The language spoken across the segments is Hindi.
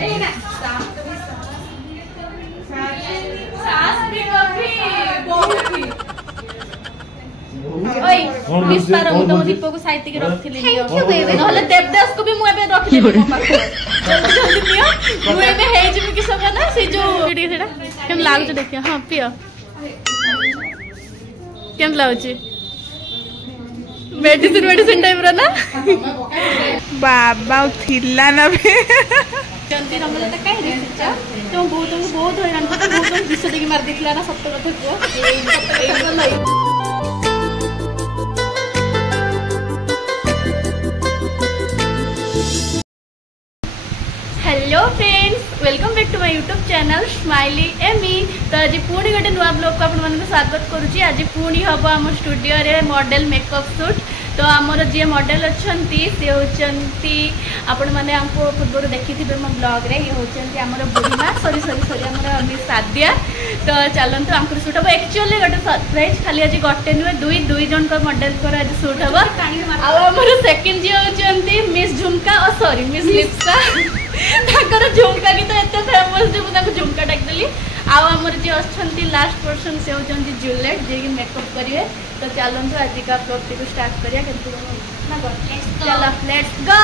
दीप को साइड रखी देवदास को भी मुझे रखी केम लागुच देखिए हाँ पियो केम लागुच मेडिसिन मेडिसिन टाइप रो ना बाबा थिला ना बे जंती रंगलता काई रेसिचा तो बहुत हैरान बहुत विष देखि मार देखला ना सत्य कथा को hello friends welcome back to my YouTube channel smiley Amy. तो आज पुणी गोटे नुआ ब्लॉग को आपण स्वागत करुच्ची। आज पुणी हम आम स्टूडियो रे मॉडल मेकअप शूट। तो आमर जी मॉडल अच्छा सी होती आपण मैंने हमको पूर्व देखी थे मो ब्लॉग रे ये होती आमर बुढ़ीमा सॉरी सॉरी सॉरी आमर मिस सादिया। तो चलते आम शूट हम एक्चुअली गोटे सरप्राइज खाली आज गोटे नुहे दुई जन मॉडल को आज शूट हम आमर सेकेंड जी होती मिस झुमका और सॉरी मिस लिप्सा झुमका गीत एत फेमस जो झुमका डाकदेली आमर जी अच्छा लास्ट पर्सन से होती जूलेट जी मेकअप करेंगे। तो चलते आज का ब्लॉग को स्टार्ट करिया चलो लेट्स गो।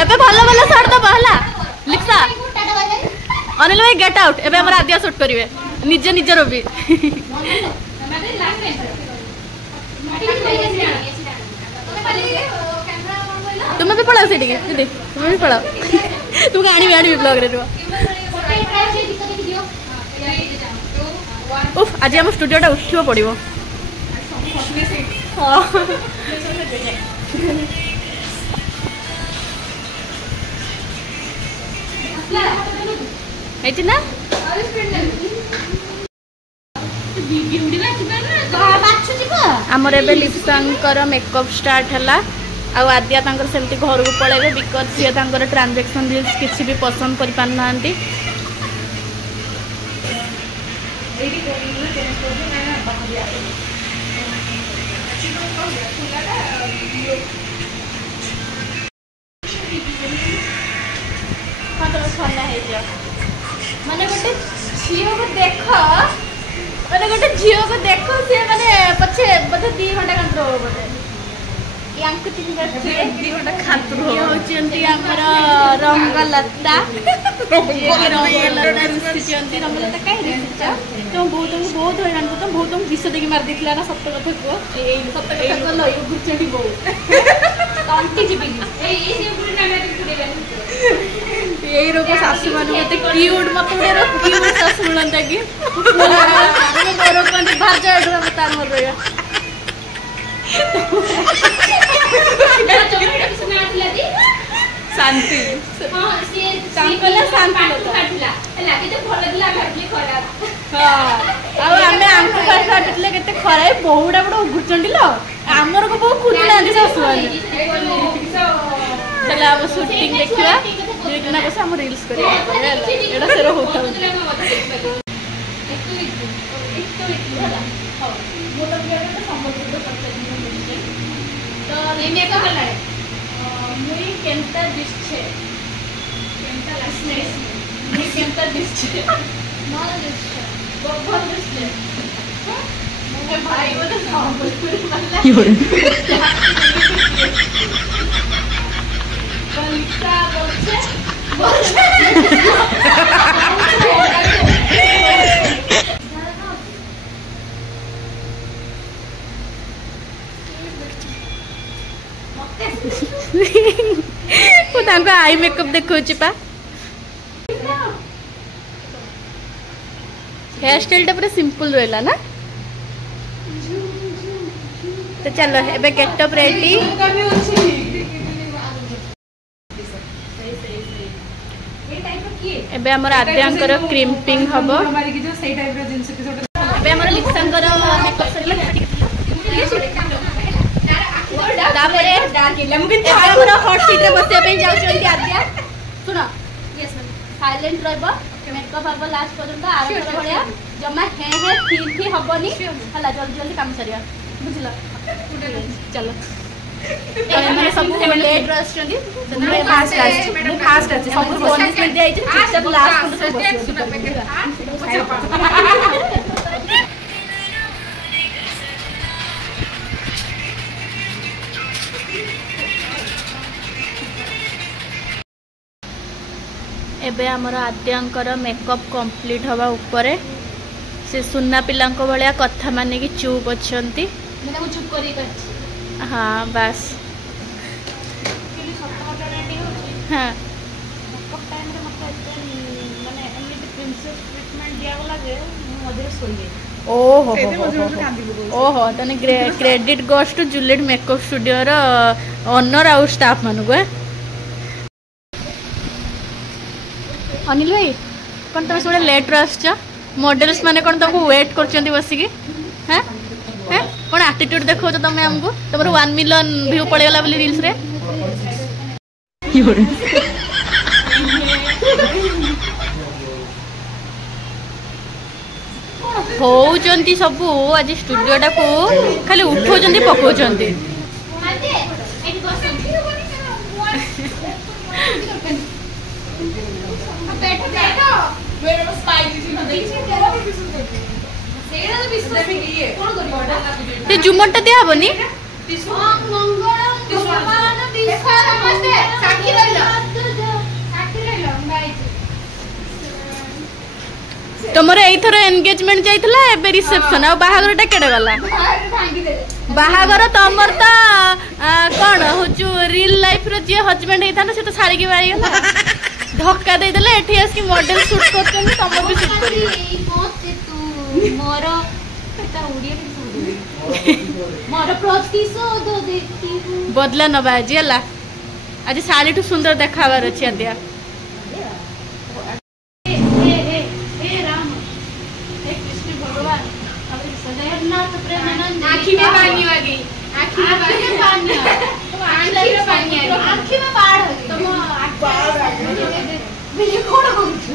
एबे भलो भलो शॉट दबा हला लिप्सा अनिल भाई गेट आउट एबे हमरा आदिया शूट करिवे निजे निजे रोबी तुम भी पळाओ सेठी दीदी तुम भी पळाओ तू गाणी ब्लॉग रे रुआ उफ आज हम स्टूडियो टा उठियो पड़िबो ना आमर एबे लिप्सांकर मेकअप स्टार्ट है आदिया सेमती घर को पलैबे बिकज सी ट्रांजेक्शन रिल्स किसी भी पसंद कर पाना माने गोटे झील को देख माने गोटे झील को देख सी माने पछे बोधे 2 घंटा कांतो बोधे यांक 3 घंटा खातु होचंती हमर रंगलता रंगलता काई रेसिचा तो बहुत हैरान को तो बहुत विष देखि मार देखला ना सत्य कथा को सत्य कथा को लई गुचडी बहुत कांटी जीबी ए पूरी नाना यही रोग सासू मान क्यूट मत क्यूट सासू मिलता कि बाहर जाए तार मर रहा शांति केते खराब बहुड़ा बड़ा घुचंडी आमर को बहुत खुद ना सासू चल आम शूटिंग देखा देखना बस हम रील्स करिया सेर होता केंता दिसछे केंता लासने केंता दिसछे माल दिसछे बब्बर दिसछे मोके भाई बोले सांबलपुर वाला बलिका बोलछे वो तांको आई मेकअप देखौची पा हेयर स्टाइल टा पूरा सिंपल रहला ना। तो चलो एबे गेटअप रेडी एबे हमर आद्यांकर क्रिम्पिंग हबो एबे हमर लिप्सांकर मेकअप सरला तापरे हमरा हॉट सीट रे बसिया पे जाउ चलती आद्या सुनो यस साइलेंट रहबो मेकअप हबो लास्ट पर्यंत आराम कर भलिया जम्मा हे ठीक हबनी हला जल्दी जल्दी काम सरिया बुझलो चलो मैंने सब लेट रेस्टोरेंट मैं फास्ट अच्छे सब बोनस मिल जाए चुपचाप लास्ट में सब एबे हमर आद्यांकर मेकअप कंप्लीट हवा ऊपर से सुन्ना पिलांको भलिया कथा माने कि चुप अछंती मैं चुप करी हाँ बस हाँ ओहो तने credit goes to Juliet makeup studio रो ओनर आउ स्टाफ मानु को अनिल भाई कौन तुम सब लेट आसछ मॉडल्स माने कौन तुमको वेट करछंती बसिकी हैं हैं कौन एटीट्यूड देखो तुम हमको तुम 1 मिलियन व्यू पड़ेगला बोली रील्स रे होउचंती सब आज स्टूडियो टा को खाली उठौचंती पकोचंती झुमर टा दिया हबनी तुमर एथर एंगेजमेंट जाइतला एबे रिसेप्शन आ बाहागर टा केडे गला बाहागर तमर ता कोन होचु रियल लाइफ रो जे हस्बैंड हेता ना से तो साड़ी के मारी गला धक्का दे देले एठी आस की मॉडल शूट करछन तमर भी शूट करी तू मोर एता उड़िया मोर प्रतिशोध देखी बदला न बाजी हला आज साड़ी टू सुंदर देखावर अछि आद्या आँखी में पानी आ गई आँखी में पानी आँखी में बाढ़ तुम ये कौन करूछु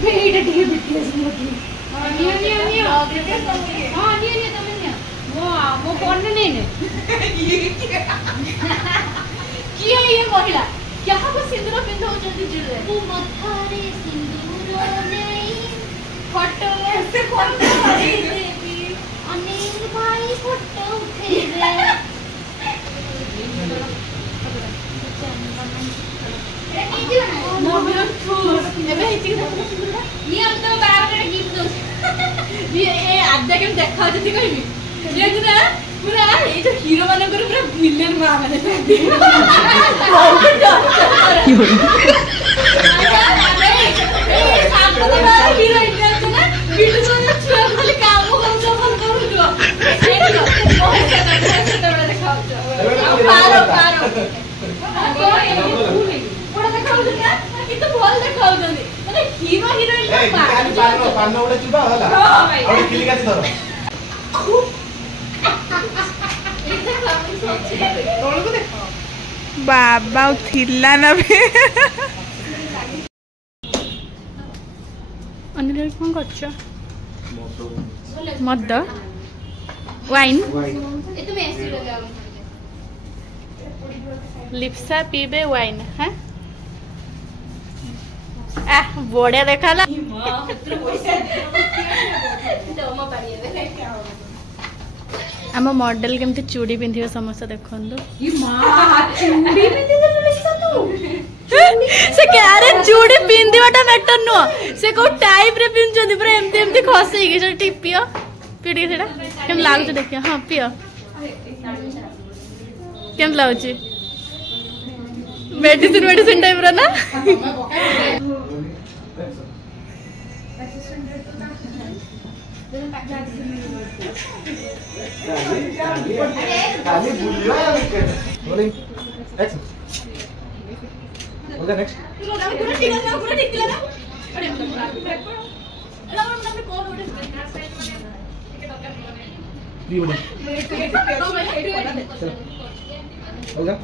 बेटा डी बीटीएस मोटी नियो नियो नियो हां नियो नियो तुम नियो वो कौन नहीं ने किया ये महिला क्या को सिंदूर पिंधो जल्दी जुड़े तू मथारे सिंदूर नहीं फोटो से कौन देवी अनिल भाई फोटो उठेबे नो ब्यूटीफुल एबे हिची ये हम तो बाबा गिफ्ट दो ये आद्या के देखा जति कहबी ये ना पूरा ये जो हीरो माने को पूरा विलेन मा माने बाबा थिला ना भी अनिल कौन करछ मद वाइन लिप्सा पीबे वाइन है बढ़िया देखा आम मॉडल केमती चूड़ी पिंधे समस्त देखो से क्यारे चूड़ी पिंधवाटा मैटर नुह से को टाइप रे पिंधुछथि पूरा एमती एमती खसई के टिप पियो पिडी सेटा केम लागु देखियो हां पियो केम लागु मेडिसिन टाइप रो ना नेक्स्ट दी बड़ी होगा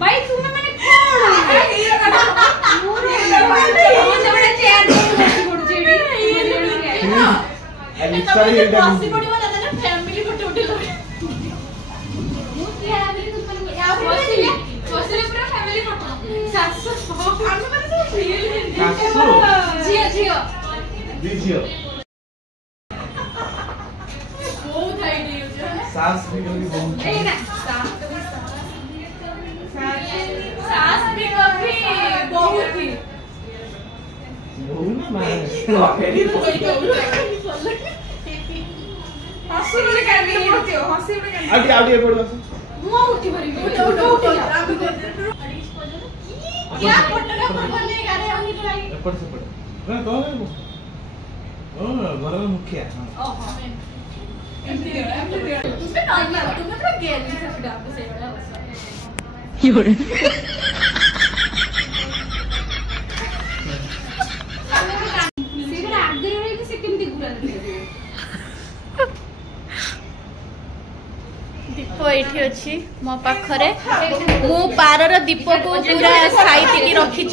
भाई तुम्हें मैंने फैमिली फोटो सास भी कभी बहुत सास भी कभी बहुत ही मुखिया दीप ये अच्छी मो पाखरे मु पारर दीप को पूरा साइती की रखी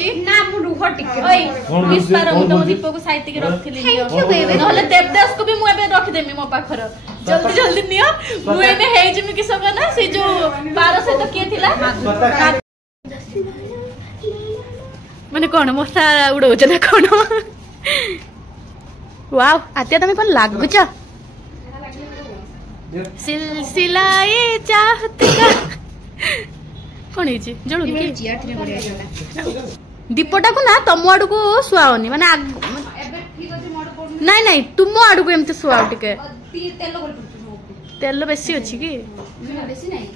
दीप को साइती की रखी देवदास को भी मुझे रखीदेमी मो पाखर जल्दी जल्दी नियो मुझे हेजिमी किस ना से जो पार सहित किए थिला माने कौन मशा उड़ौछ ना कौन वाव आत्या तुम कौन लागुच सिलसिलाए चाहते का कौन है जळु दीपटा को ना तुम आड़ को सुआओनी माने नहीं नहीं तुम आड़ को एमती सुआओ टिके तेल बेसी अछि कि बेसी नहीं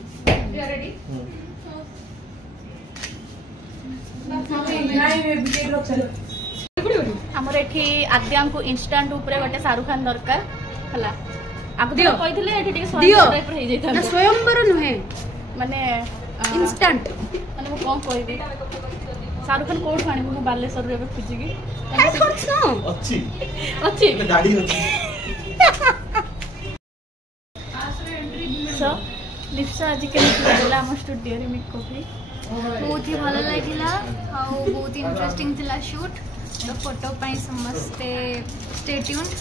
हमर एठी आद्या को इंस्टेंट ऊपर गोटे शाहरुख खान दरकार हला आपको तो कहिथिले एठी टिके स्वयंवर टाइप रे जाई था स्वयंवर नुहे माने इंस्टेंट माने को कोन कहबी शाहरुख खान कोड खानी मु बालेश्वर रे खुजी की अच्छी अच्छी गाड़ी होची सो लिप्सा आज के लागला हम स्टूडियो रे मेकअप रे बहुत ही भल लगिला और बहुत ही इंटरेस्टिंग थिला शूट तो फोटो पाई समस्ते स्टे ट्यून्ड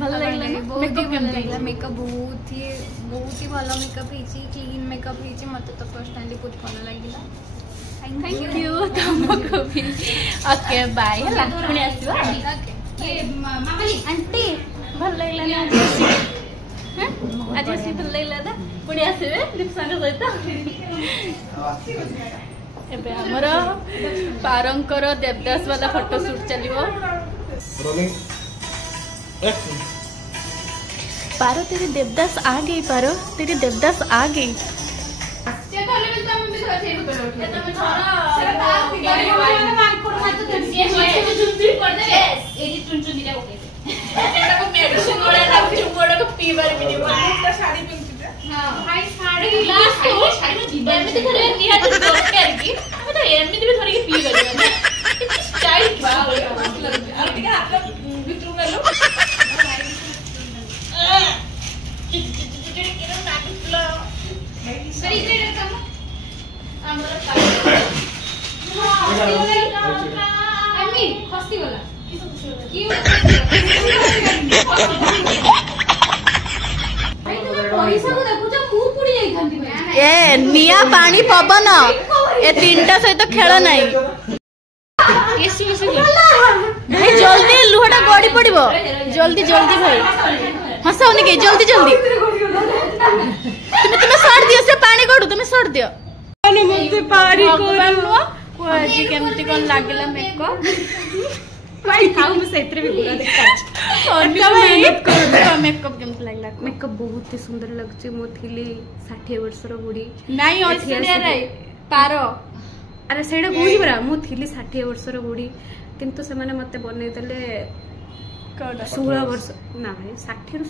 भल लागला बहुत ही भल लागला मेकअप बहुत ही भल मेकअप हिची क्लीन मेकअप हिची मते तो पर्सनली बहुत भल लागिला थैंक यू तुमको भी ओके बाय हला पुणी आसीबा ओके ये मामाली आंटी भल लागला ना हैं आज सी भल लागला ना पुणी आसीबे लिप्सा के सहित एबे हमर पारंकर देवदास वाला फोटो शूट चलिबो रोलिंग एक्शन पारो तेरे देवदास आ गई पारो तेरे देवदास आ गई ए निया पानी पवन ए तीनटा सहित खेल नहीं भाई जल्दी लुहटा गड़ी पड़ो जल्दी जल्दी भाई हंसाओनी के जल्दी जल्दी तुम्हें शॉर्ट दियो से पानी गड़ू तुम्हें शॉर्ट दियो जी केमती कौन लागला मेकअप भाई खाऊ में सेत्रे भी पूरा देखा मेकअप केमती लागला मेकअप बहुत ही सुंदर लगचे मो थिली 60 वर्ष रो बुढ़ी नहीं ऑस्ट्रेलिया रे पारो अरे सेडा कोही बरा मो थिली 60 वर्ष रो बुढ़ी किंतु से माने मते बनै देले 16 वर्ष ना भाई 60 रो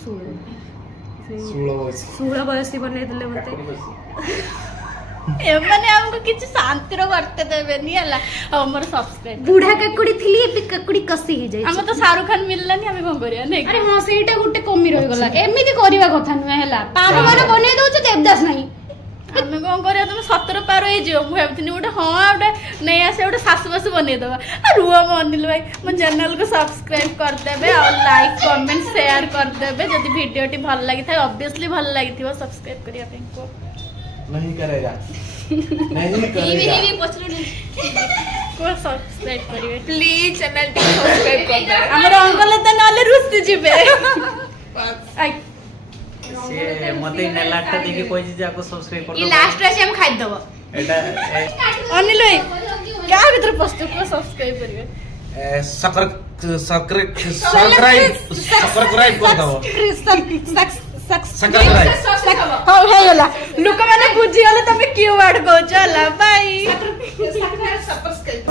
16 वर्ष बनै देले मते एमाने हमको किछ शांति रो करते देबेनी हला हमर सब्सक्राइब बुढ़ा काकुड़ी थिली एबे काकुड़ी कसी ही जाई हम तो शाहरुख खान मिललानी हमें कोन करिया नै अरे हां सेटा गुटे कमी रहि गला एमिति करिवा कथा नुहे हला पापा माने बने दउछ देवदास नाही हमें कोन करिया तुम 17 पार होई जियो मु भाबथिनी उडे हां उडे नै आसे उडे सासु बस बने दबा रुआ अनिल भाई मो चैनल को सब्सक्राइब कर देबे और लाइक कमेंट शेयर कर देबे जदी वीडियो टी भल लागि थाय ऑब्वियसली भल लागि थिबो सब्सक्राइब करिया पेको नहीं करेगा नहीं करेगा ये भी पछलो को सब्सक्राइब करिवे प्लीज चैनल टी सब्सक्राइब कर दे हमर अंकल त नले रुस्ती जिबे आई से मते नेलाटा देखि कोइ जे जाको सब्सक्राइब कर ये लास्ट रे हम खाइ दबो एटा अनिल भाई क्या भीतर पोस्ट को सब्सक्राइब करिवे सब्सक्राइब कर दो सब्सक्राइब हां हे गला लोक माने बुझी गले तमे की वर्ड कहछ हला बाय सब्सक्राइब